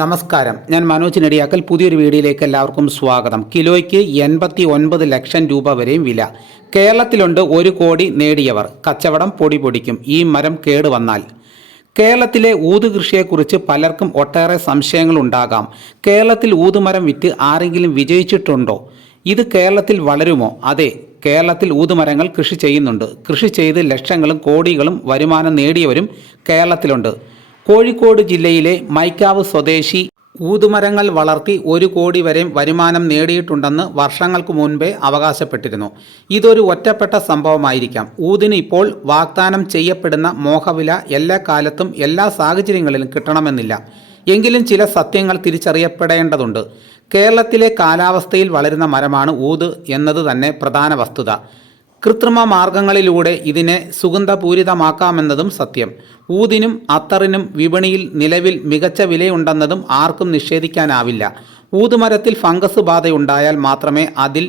നമസ്കാരം. ഞാൻ മനോജ് നെടിയാക്കൽ. പുതിയൊരു വീഡിയോയിലേക്ക് എല്ലാവർക്കും സ്വാഗതം. കിലോയ്ക്ക് എൺപത്തി ഒൻപത് ലക്ഷം രൂപ വരെയും വില. കേരളത്തിലുണ്ട് ഒരു കോടി നേടിയവർ. കച്ചവടം പൊടി പൊടിക്കും. ഈ മരം കേടുവന്നാൽ കേരളത്തിലെ ഊത് കൃഷിയെക്കുറിച്ച് പലർക്കും ഒട്ടേറെ സംശയങ്ങളുണ്ടാകാം കേരളത്തിൽ ഊതുമരം വിറ്റ് ആരെങ്കിലും വിജയിച്ചിട്ടുണ്ടോ? ഇത് കേരളത്തിൽ വളരുമോ? അതെ കേരളത്തിൽ ഊതുമരങ്ങൾ കൃഷി ചെയ്യുന്നുണ്ട്. കൃഷി ചെയ്ത് ലക്ഷങ്ങളും കോടികളും വരുമാനം നേടിയവരും കേരളത്തിലുണ്ട്. കോഴിക്കോട് ജില്ലയിലെ മൈക്കാവ് സ്വദേശി ഊതുമരങ്ങൾ വളർത്തി ഒരു കോടി വരെ വരുമാനം നേടിയിട്ടുണ്ടെന്ന് വർഷങ്ങൾക്ക് മുൻപേ അവകാശപ്പെട്ടിരുന്നു. ഇതൊരു ഒറ്റപ്പെട്ട സംഭവമായിരിക്കാം. ഊതിന് ഇപ്പോൾ വാഗ്ദാനം ചെയ്യപ്പെടുന്ന മോഹവില എല്ലാ കാലത്തും എല്ലാ സാഹചര്യങ്ങളിലും കിട്ടണമെന്നില്ല. എങ്കിലും ചില സത്യങ്ങൾ തിരിച്ചറിയപ്പെടേണ്ടതുണ്ട്. കേരളത്തിലെ കാലാവസ്ഥയിൽ വളരുന്ന മരമാണ് ഊത് എന്നത് തന്നെ പ്രധാന വസ്തുത. കൃത്രിമ മാർഗങ്ങളിലൂടെ ഇതിനെ സുഗന്ധപൂരിതമാക്കാമെന്നതും സത്യം. ഊതിനും അത്തറിനും വിപണിയിൽ നിലവിൽ മികച്ച വിലയുണ്ടെന്നതും ആർക്കും നിഷേധിക്കാനാവില്ല. ഊതുമരത്തിൽ ഫംഗസ് ബാധയുണ്ടായാൽ മാത്രമേ അതിൽ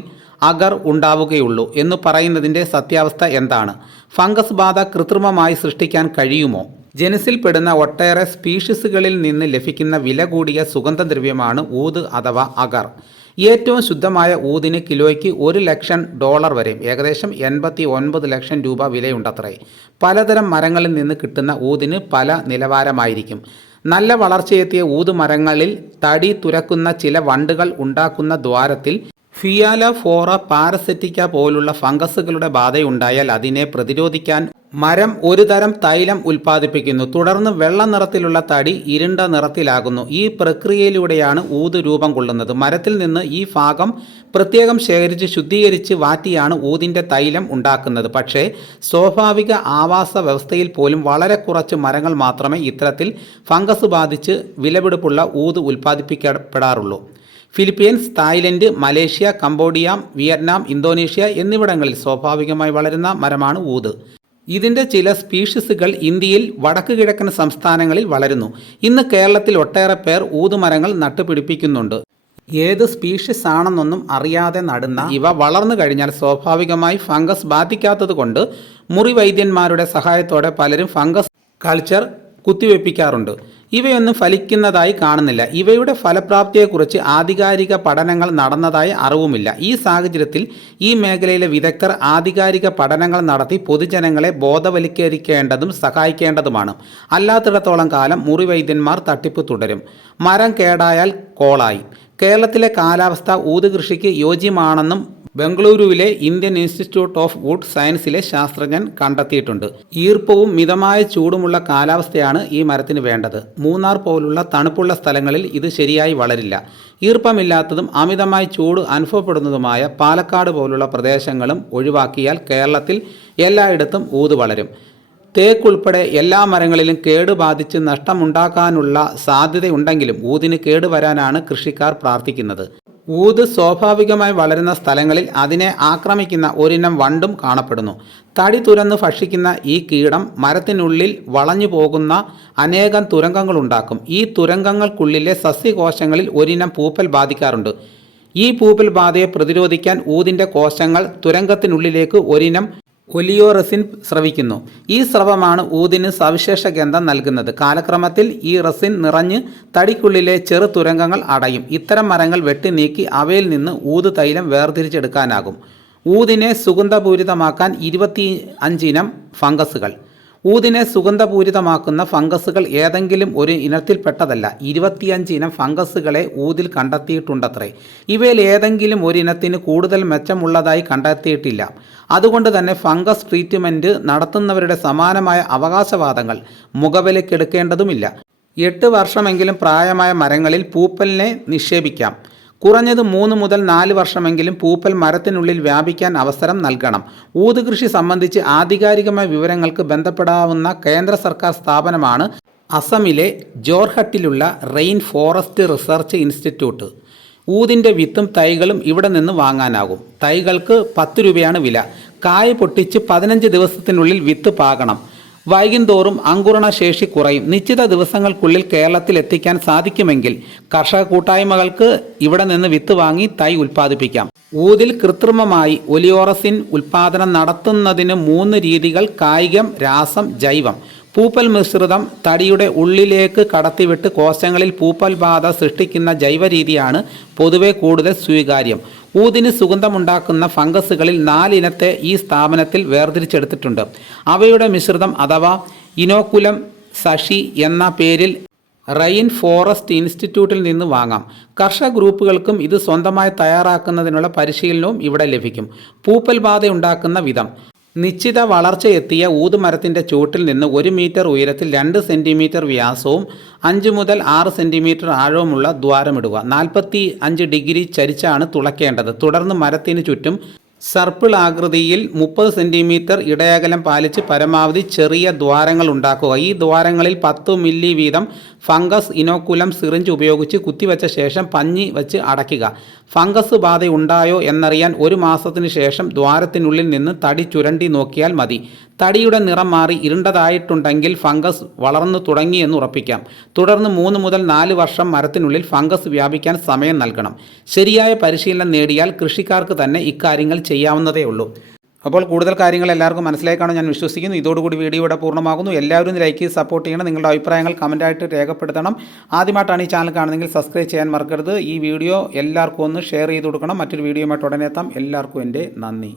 അഗർ ഉണ്ടാവുകയുള്ളൂ എന്ന് പറയുന്നതിന്റെ സത്യാവസ്ഥ എന്താണ്? ഫംഗസ് ബാധ കൃത്രിമമായി സൃഷ്ടിക്കാൻ കഴിയുമോ? ജനുസിൽപ്പെടുന്ന ഒട്ടേറെ സ്പീഷീസുകളിൽ നിന്ന് ലഭിക്കുന്ന വില കൂടിയ സുഗന്ധദ്രവ്യമാണ് ഊത് അഥവാ അഗർ. ഏറ്റവും ശുദ്ധമായ ഊതിന് കിലോയ്ക്ക് ഒരു ലക്ഷം ഡോളർ വരെയും ഏകദേശം എൺപത്തി ഒൻപത് ലക്ഷം രൂപ വിലയുണ്ടത്രേ. പലതരം മരങ്ങളിൽ നിന്ന് കിട്ടുന്ന ഊതിന് പല നിലവാരമായിരിക്കും. നല്ല വളർച്ചയെത്തിയ ഊതുമരങ്ങളിൽ തടി തുരക്കുന്ന ചില വണ്ടുകൾ ഉണ്ടാക്കുന്ന ദ്വാരത്തിൽ ഫിയാല ഫോറ പാരസെറ്റിക്ക പോലുള്ള ഫംഗസുകളുടെ ബാധയുണ്ടായാൽ അതിനെ പ്രതിരോധിക്കാൻ മരം ഒരു തരം തൈലം ഉൽപ്പാദിപ്പിക്കുന്നു. തുടർന്ന് വെള്ള നിറത്തിലുള്ള തടി ഇരുണ്ട നിറത്തിലാകുന്നു. ഈ പ്രക്രിയയിലൂടെയാണ് ഊത് രൂപം കൊള്ളുന്നത്. മരത്തിൽ നിന്ന് ഈ ഭാഗം പ്രത്യേകം ശേഖരിച്ച് ശുദ്ധീകരിച്ച് വാറ്റിയാണ് ഊതിന്റെ തൈലം ഉണ്ടാക്കുന്നത്. പക്ഷേ സ്വാഭാവിക ആവാസ വ്യവസ്ഥയിൽ പോലും വളരെ കുറച്ച് മരങ്ങൾ മാത്രമേ ഇത്തരത്തിൽ ഫംഗസ് ബാധിച്ച് വിലപിടിപ്പുള്ള ഊത് ഉൽപ്പാദിപ്പിക്കപ്പെടാറുള്ളൂ. Philippines Thailand Malaysia Cambodia Vietnam Indonesia എന്നിവിടങ്ങളിൽ സ്വാഭാവികമായി വളരുന്ന മരമാണ് ഊത്. ഇതിന്റെ ചില സ്പീഷീസുകൾ ഇന്ത്യയിൽ വടക്ക് കിഴക്കൻ സംസ്ഥാനങ്ങളിൽ വളരുന്നു. ഇന്ന് കേരളത്തിൽ ഒട്ടേറെ പേർ ഊതുമരങ്ങൾ നട്ടുപിടിപ്പിക്കുന്നുണ്ട്. ഏത് സ്പീഷീസ് ആണെന്നൊന്നും അറിയാതെ നടുന്ന ഇവ വളർന്നു കഴിഞ്ഞാൽ സ്വാഭാവികമായി ഫംഗസ് ബാധിക്കാത്തതുകൊണ്ട് മുറി വൈദ്യന്മാരുടെ സഹായത്തോടെ പലരും ഫംഗസ് കൾച്ചർ കുത്തിവെപ്പിക്കാറുണ്ട്. ഇവയൊന്നും ഫലിക്കുന്നതായി കാണുന്നില്ല. ഇവയുടെ ഫലപ്രാപ്തിയെക്കുറിച്ച് ആധികാരിക പഠനങ്ങൾ നടന്നതായി അറിവുമില്ല. ഈ സാഹചര്യത്തിൽ ഈ മേഖലയിലെ വിദഗ്ധർ ആധികാരിക പഠനങ്ങൾ നടത്തി പൊതുജനങ്ങളെ ബോധവൽക്കരിക്കേണ്ടതും സഹായിക്കേണ്ടതുമാണ്. അല്ലാത്തിടത്തോളം കാലം മുറിവൈദ്യന്മാർ തട്ടിപ്പ് തുടരും. മരം കേടായാൽ കോളായി. കേരളത്തിലെ കാലാവസ്ഥ ഊതുകൃഷിക്ക് യോജ്യമാണെന്നും ബംഗളൂരുവിലെ ഇന്ത്യൻ ഇൻസ്റ്റിറ്റ്യൂട്ട് ഓഫ് വുഡ് സയൻസിലെ ശാസ്ത്രജ്ഞൻ കണ്ടെത്തിയിട്ടുണ്ട്. ഈർപ്പവും മിതമായ ചൂടുമുള്ള കാലാവസ്ഥയാണ് ഈ മരത്തിന് വേണ്ടത്. മൂന്നാർ പോലുള്ള തണുപ്പുള്ള സ്ഥലങ്ങളിൽ ഇത് ശരിയായി വളരില്ല. ഈർപ്പമില്ലാത്തതും അമിതമായി ചൂട് അനുഭവപ്പെടുന്നതുമായ പാലക്കാട് പോലുള്ള പ്രദേശങ്ങളും ഒഴിവാക്കിയാൽ കേരളത്തിൽ എല്ലായിടത്തും ഊത് വളരും. തേക്കുൾപ്പെടെ എല്ലാ മരങ്ങളിലും കേട് ബാധിച്ച് നഷ്ടമുണ്ടാക്കാനുള്ള സാധ്യതയുണ്ടെങ്കിലും ഊതിന് കേട് വരാനാണ് കൃഷിക്കാർ പ്രാർത്ഥിക്കുന്നത്. ഊത് സ്വാഭാവികമായി വളരുന്ന സ്ഥലങ്ങളിൽ അതിനെ ആക്രമിക്കുന്ന ഒരിനം വണ്ടും കാണപ്പെടുന്നു. തടി തുരന്ന് ഭക്ഷിക്കുന്ന ഈ കീടം മരത്തിനുള്ളിൽ വളഞ്ഞു പോകുന്ന അനേകം തുരങ്കങ്ങളുണ്ടാക്കും. ഈ തുരങ്കങ്ങൾക്കുള്ളിലെ സസ്യകോശങ്ങളിൽ ഒരിനം പൂപ്പൽ ബാധിക്കാറുണ്ട്. ഈ പൂപ്പൽ ബാധയെ പ്രതിരോധിക്കാൻ ഊതിന്റെ കോശങ്ങൾ തുരങ്കത്തിനുള്ളിലേക്ക് ഒരിനം ഒലിയോറസിൻ സ്രവിക്കുന്നു. ഈ സ്രവമാണ് ഊതിന് സവിശേഷ ഗന്ധം നൽകുന്നത്. കാലക്രമത്തിൽ ഈ റസിൻ നിറഞ്ഞ് തടിക്കുള്ളിലെ ചെറു തുരങ്കങ്ങൾ അടയും. ഇത്തരം മരങ്ങൾ വെട്ടി നീക്കി അവയിൽ നിന്ന് ഊത് തൈലം വേർതിരിച്ചെടുക്കാനാകും. ഊതിനെ സുഗന്ധപൂരിതമാക്കാൻ ഇരുപത്തി അഞ്ചിനം ഫംഗസുകൾ. ഊതിനെ സുഗന്ധപൂരിതമാക്കുന്ന ഫംഗസുകൾ ഏതെങ്കിലും ഒരു ഇനത്തിൽപ്പെട്ടതല്ല. ഇരുപത്തിയഞ്ച് ഇനം ഫംഗസുകളെ ഊതിൽ കണ്ടെത്തിയിട്ടുണ്ടത്രേ. ഇവയിൽ ഏതെങ്കിലും ഒരു ഇനത്തിന് കൂടുതൽ മെച്ചമുള്ളതായി കണ്ടെത്തിയിട്ടില്ല. അതുകൊണ്ട് തന്നെ ഫംഗസ് ട്രീറ്റ്മെന്റ് നടത്തുന്നവരുടെ സമാനമായ അവകാശവാദങ്ങൾ മുഖവിലക്കെടുക്കേണ്ടതുമില്ല എട്ട് വർഷമെങ്കിലും പ്രായമായ മരങ്ങളിൽ പൂപ്പലിനെ നിക്ഷേപിക്കാം. കുറഞ്ഞത് മൂന്ന് മുതൽ നാല് വർഷമെങ്കിലും പൂപ്പൽ മരത്തിനുള്ളിൽ വ്യാപിക്കാൻ അവസരം നൽകണം. ഊത് കൃഷി സംബന്ധിച്ച് ആധികാരികമായ വിവരങ്ങൾക്ക് ബന്ധപ്പെടാവുന്ന കേന്ദ്ര സർക്കാർ സ്ഥാപനമാണ് അസമിലെ ജോർഹട്ടിലുള്ള റെയിൻ ഫോറസ്റ്റ് റിസർച്ച് ഇൻസ്റ്റിറ്റ്യൂട്ട്. ഊതിന്റെ വിത്തും തൈകളും ഇവിടെ നിന്ന് വാങ്ങാനാകും. തൈകൾക്ക് പത്ത് രൂപയാണ് വില. കായ് പൊട്ടിച്ച് പതിനഞ്ച് ദിവസത്തിനുള്ളിൽ വിത്ത് പാകണം. വൈകുന്തോറും അങ്കുരണ ശേഷി കുറയും. നിശ്ചിത ദിവസങ്ങൾക്കുള്ളിൽ കേരളത്തിൽ എത്തിക്കാൻ സാധിക്കുമെങ്കിൽ കർഷക കൂട്ടായ്മകൾക്ക് ഇവിടെ നിന്ന് വിത്ത് വാങ്ങി തൈ ഉൽപ്പാദിപ്പിക്കാം. ഊതിൽ കൃത്രിമമായി ഒലിയോറസിൻ ഉൽപ്പാദനം നടത്തുന്നതിന് മൂന്ന് രീതികൾ കായികം രാസം ജൈവം. പൂപ്പൽ മിശ്രിതം തടിയുടെ ഉള്ളിലേക്ക് കടത്തിവിട്ട് കോശങ്ങളിൽ പൂപ്പൽ ബാധ സൃഷ്ടിക്കുന്ന ജൈവരീതിയാണ് പൊതുവെ കൂടുതൽ സ്വീകാര്യം. ഊതിന് സുഗന്ധമുണ്ടാക്കുന്ന ഫംഗസുകളിൽ നാലിനത്തെ ഈ സ്ഥാപനത്തിൽ വേർതിരിച്ചെടുത്തിട്ടുണ്ട്. അവയുടെ മിശ്രിതം അഥവാ ഇനോക്കുലം സഷി എന്ന പേരിൽ റെയിൻ ഫോറസ്റ്റ് ഇൻസ്റ്റിറ്റ്യൂട്ടിൽ നിന്ന് വാങ്ങാം. കർഷക ഗ്രൂപ്പുകൾക്കും ഇത് സ്വന്തമായി തയ്യാറാക്കുന്നതിനുള്ള പരിശീലനവും ഇവിടെ ലഭിക്കും. പൂപ്പൽ ബാധയുണ്ടാക്കുന്ന വിധം. നിശ്ചിത വളർച്ചയെത്തിയ ഊതുമരത്തിന്റെ ചൂട്ടിൽ നിന്ന് ഒരു മീറ്റർ ഉയരത്തിൽ രണ്ട് സെന്റിമീറ്റർ വ്യാസവും അഞ്ച് മുതൽ ആറ് സെന്റിമീറ്റർ ആഴവുമുള്ള ദ്വാരമിടുക. നാൽപ്പത്തി അഞ്ച് ഡിഗ്രി ചരിച്ചാണ് തുളയ്ക്കേണ്ടത് തുടർന്ന് മരത്തിന് ചുറ്റും സർപ്പിൾ ആകൃതിയിൽ മുപ്പത് സെന്റിമീറ്റർ ഇടയകലം പാലിച്ച് പരമാവധി ചെറിയ ദ്വാരങ്ങൾ ഉണ്ടാക്കുക. ഈ ദ്വാരങ്ങളിൽ പത്ത് മില്ലി വീതം ഫംഗസ് ഇനോക്കുലം സിറിഞ്ച് ഉപയോഗിച്ച് കുത്തിവെച്ച ശേഷം പഞ്ഞി വെച്ച് അടയ്ക്കുക. ഫംഗസ് ബാധയുണ്ടായോ എന്നറിയാൻ ഒരു മാസത്തിന് ശേഷം ദ്വാരത്തിനുള്ളിൽ നിന്ന് തടി ചുരണ്ടി നോക്കിയാൽ മതി. തടിയുടെ നിറം മാറി ഇരുണ്ടതായിട്ടുണ്ടെങ്കിൽ ഫംഗസ് വളർന്നു തുടങ്ങിയെന്ന് ഉറപ്പിക്കാം. തുടർന്ന് മൂന്ന് മുതൽ നാല് വർഷം മരത്തിനുള്ളിൽ ഫംഗസ് വ്യാപിക്കാൻ സമയം നൽകണം. ശരിയായ പരിശീലനം നേടിയാൽ കൃഷിക്കാർക്ക് തന്നെ ഇക്കാര്യങ്ങൾ ചെയ്യാവുന്നതേ ഉള്ളൂ അപ്പോൾ കൂടുതൽ കാര്യങ്ങൾ എല്ലാവർക്കും മനസ്സിലാക്കാണ് ഞാൻ വിശ്വസിക്കുന്നു. ഇതോടുകൂടി വീഡിയോ ഇവിടെ പൂർണമാകുന്നു. എല്ലാവരും ലൈക്ക് സപ്പോർട്ട് ചെയ്യണം. നിങ്ങളുടെ അഭിപ്രായങ്ങൾ കമന്റായിട്ട് രേഖപ്പെടുത്തണം. ആദ്യമായിട്ടാണ് ഈ ചാനൽ കാണുന്നതെങ്കിൽ സബ്സ്ക്രൈബ് ചെയ്യാൻ മറക്കരുത്. ഈ വീഡിയോ എല്ലാവർക്കും ഒന്ന് ഷെയർ ചെയ്ത് കൊടുക്കണം. മറ്റൊരു വീഡിയോയുമായിട്ട് ഉടനെ എത്താം. എല്ലാവർക്കും എന്റെ നന്ദി.